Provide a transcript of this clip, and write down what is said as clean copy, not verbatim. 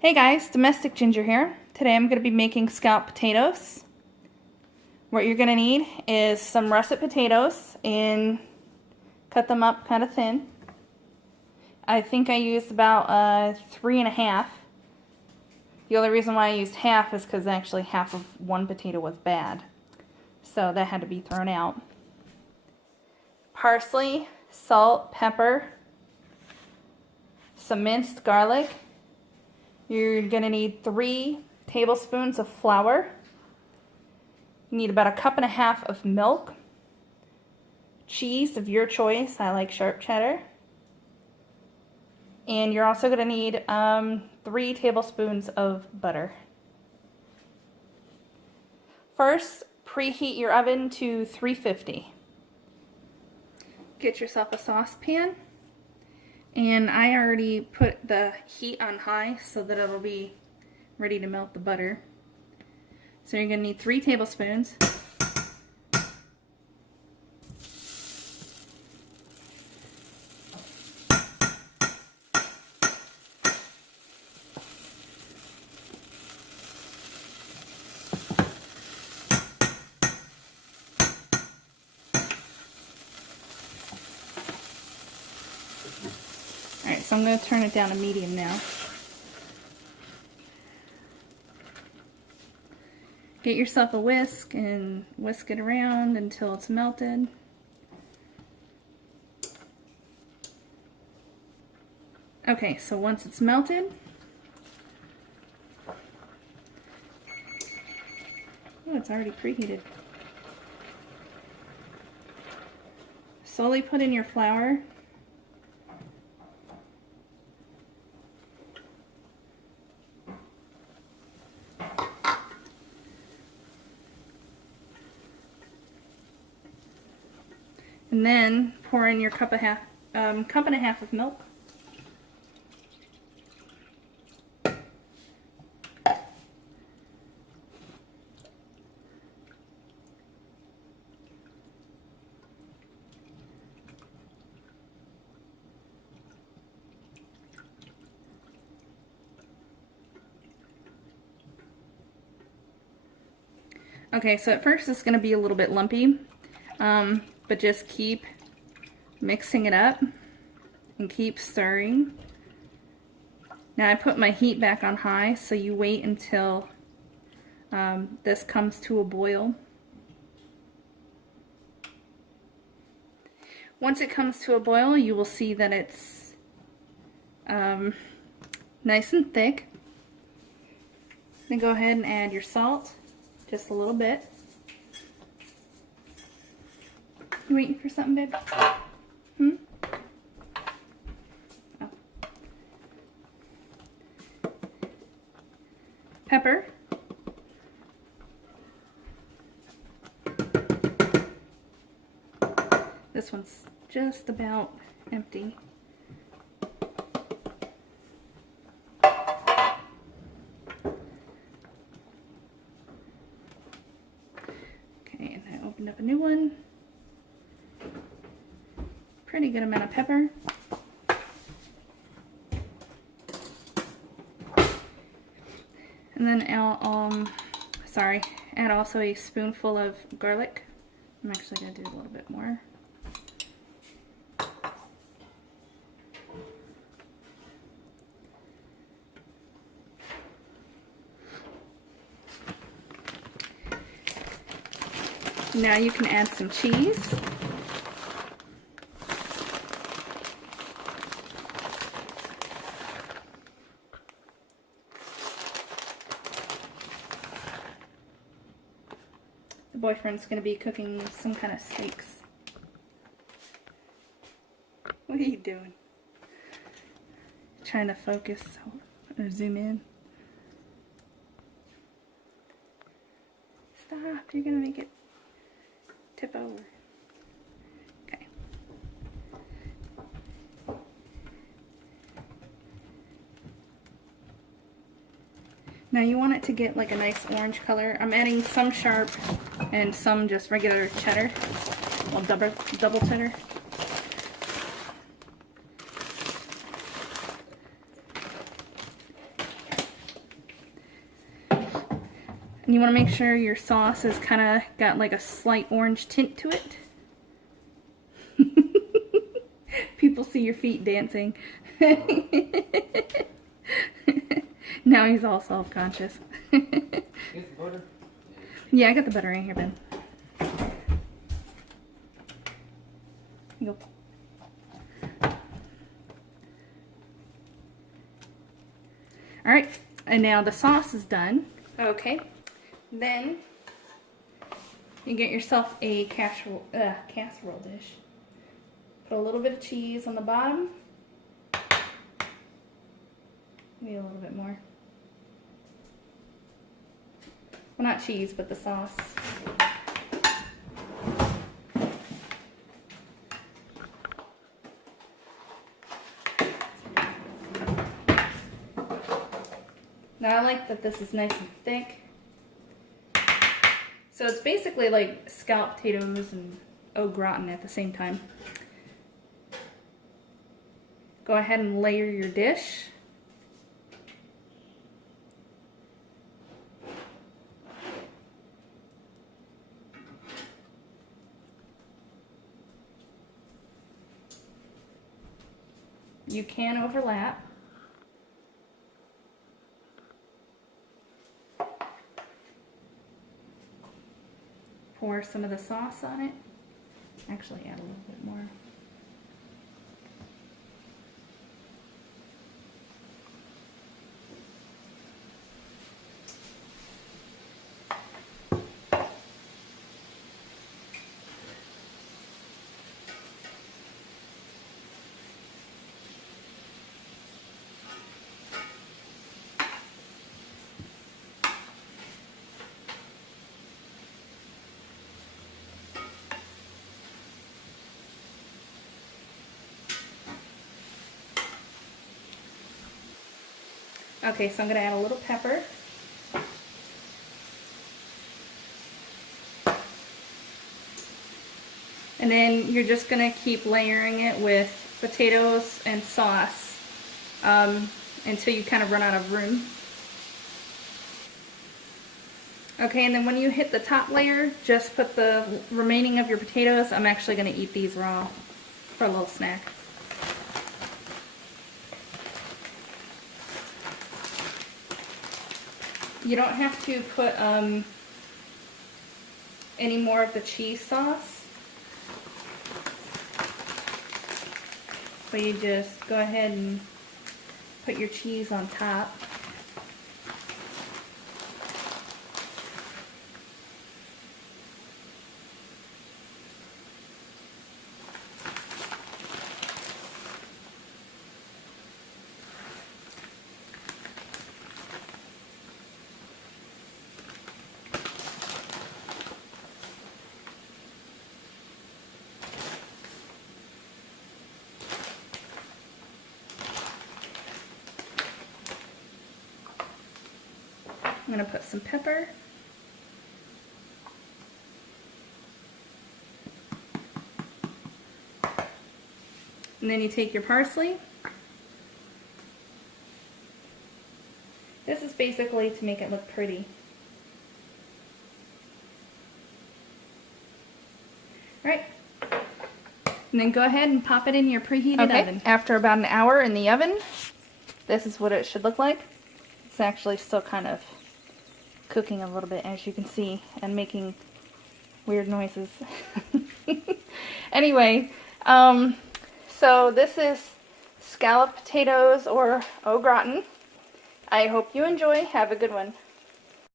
Hey guys, Domestic Ginger here. Today I'm going to be making scalloped potatoes. What you're going to need is some russet potatoes and cut them up kind of thin. I think I used about 3.5. The only reason why I used half is because actually half of one potato was bad. So that had to be thrown out. Parsley, salt, pepper, some minced garlic. You're going to need 3 tablespoons of flour. You need about 1.5 cups of milk. Cheese of your choice. I like sharp cheddar. And you're also going to need 3 tablespoons of butter. First, preheat your oven to 350. Get yourself a saucepan. And I already put the heat on high so that it'll be ready to melt the butter. So you're going to need 3 tablespoons. Alright, so I'm going to turn it down to medium now. Get yourself a whisk and whisk it around until it's melted. Okay, so once it's melted, oh, it's already preheated. Slowly put in your flour. And then pour in your cup and a half of milk. Okay, so at first it's going to be a little bit lumpy. But just keep mixing it up and keep stirring. Now I put my heat back on high, so you wait until this comes to a boil. Once it comes to a boil, you will see that it's nice and thick. Then go ahead and add your salt, just a little bit. You waiting for something, babe? Oh. Pepper. This one's just about empty. Okay, and I opened up a new one. Pretty good amount of pepper. And then add also a spoonful of garlic. I'm actually going to do a little bit more. Now you can add some cheese. The boyfriend's going to be cooking some kind of steaks. What are you doing? Trying to focus or zoom in. Stop, you're going to make it tip over. Okay. Now you want it to get like a nice orange color. I'm adding some sharp and some just regular cheddar, well double cheddar. And you want to make sure your sauce has kind of got like a slight orange tint to it. People see your feet dancing. Now he's all self-conscious. Get the butter? Yeah, I got the butter in here, Ben. Go. Alright, and now the sauce is done. Okay, then you get yourself a casserole dish. Put a little bit of cheese on the bottom. Maybe a little bit more. Well, not cheese, but the sauce. Now I like that this is nice and thick. So it's basically like scalloped potatoes and au gratin at the same time. Go ahead and layer your dish. You can overlap. Pour some of the sauce on it. Actually, add a little bit more. Okay, so I'm going to add a little pepper. And then you're just going to keep layering it with potatoes and sauce until you kind of run out of room. Okay, and then when you hit the top layer, just put the remaining of your potatoes. I'm actually going to eat these raw for a little snack. You don't have to put any more of the cheese sauce, but you just go ahead and put your cheese on top. I'm going to put some pepper. And then you take your parsley. This is basically to make it look pretty. Right. And then go ahead and pop it in your preheated oven. After about an hour in the oven, this is what it should look like. It's actually still kind of cooking a little bit, as you can see, and making weird noises. Anyway, so this is scalloped potatoes or au gratin. I hope you enjoy. Have a good one.